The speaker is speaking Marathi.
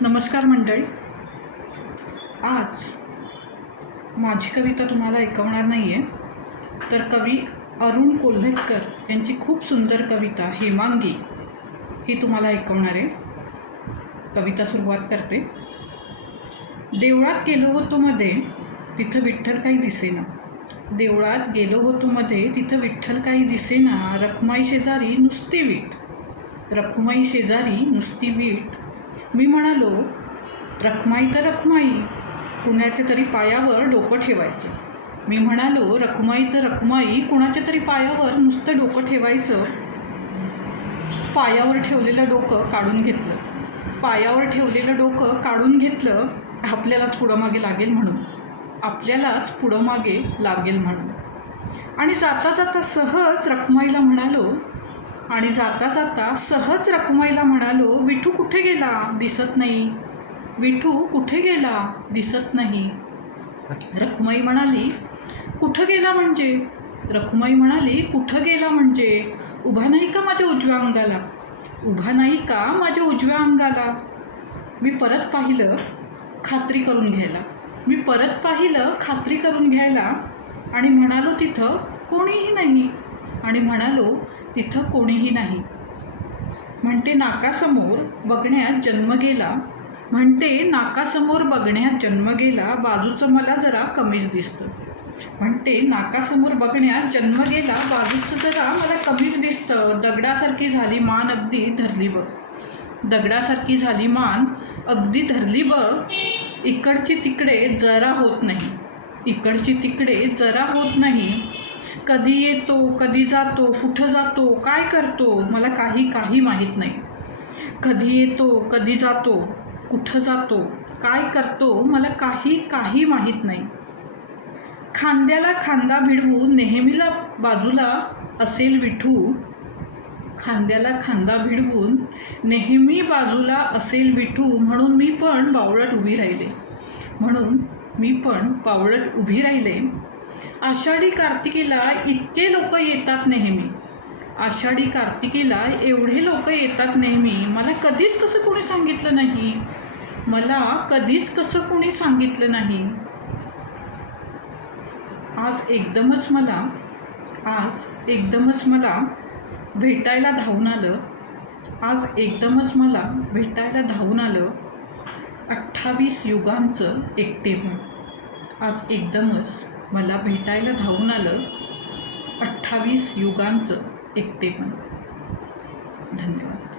नमस्कार मंडळी. आज माझी कविता तुम्हाला ऐकवणार नाही आहे तर कवी अरुण कोल्हटकर यांची खूप सुंदर कविता हेमांगी ही तुम्हाला ऐकवणार आहे. कविता सुरुवात करते. देवळात गेलो होतो मध्ये तिथं विठ्ठल काही दिसेना. देवळात गेलो होतो मध्ये तिथं विठ्ठल काही दिसेना. रखमाई शेजारी नुसती वीट. रखुमाई शेजारी नुसती वीट. मी म्हणालो रखमाई तर रखमाई कुणाच्या तरी पायावर डोकं ठेवायचं. मी म्हणालो रखमाई तर रखमाई कुणाच्या तरी पायावर नुसतं डोकं ठेवायचं. पायावर ठेवलेलं डोकं काढून घेतलं. पायावर ठेवलेलं डोकं काढून घेतलं आपल्यालाच पुढं मागे लागेल म्हणून. आपल्यालाच पुढं मागे लागेल म्हणून. आणि जाता जाता सहज रखमाईला म्हणालो आणि जाता जाता सहज रखुमाईला म्हणालो विठू कुठे गेला? दिसत नाही. विठू कुठे गेला? दिसत नाही. रखुमाई म्हणाली कुठं गेला म्हणजे? रखुमाई म्हणाली कुठं गेला म्हणजे? उभा नाही का माझ्या उजव्या अंगाला? उभा नाही का माझ्या उजव्या अंगाला? मी परत पाहिलं खात्री करून घ्यायला. मी परत पाहिलं खात्री करून घ्यायला आणि म्हणालो तिथं कोणीही नाही. आणि म्हणालो तिथं कोणीही नाही. म्हणते नाकासमोर बघण्यात जन्म गेला. म्हणते नाकासमोर बघण्यात जन्म गेला. बाजूचं मला जरा कमीच दिसतं. म्हणते नाकासमोर बघण्यात जन्म गेला. बाजूचं जरा मला कमीच दिसतं. दगडासारखी झाली मान अगदी धरली बघ. दगडासारखी झाली मान अगदी धरली बघ. इकडची तिकडे जरा होत नाही. इकडची तिकडे जरा होत नाही. कधी येतो कधी जातो कुठं जातो काय करतो मला काही काही माहीत नाही. कधी येतो कधी जातो कुठं जातो काय करतो मला काही काही माहीत नाही. खांद्याला खांदा भिडवून नेहमीला बाजूला असेल विठू. खांद्याला खांदा भिडवून नेहमी बाजूला असेल विठू म्हणून मी पण बावळट उभी राहिले. म्हणून मी पण बावळट उभी राहिले. आषाढी कार्तिकीला इतके लोक येतात नेहमी. आषाढी कार्तिकीला एवढे लोक येतात नेहमी. मला कधीच कसं कोणी सांगितलं नाही? मला कधीच कसं कोणी सांगितलं नाही? आज एकदमच मला आज एकदमच मला भेटायला धावून आलं. आज एकदमच मला भेटायला धावून आलं. अठ्ठावीस युगांचं एकटेपण आज एकदमच मला भेटायला धावून आलं. अठ्ठावीस युगांचं एकटेपण. धन्यवाद.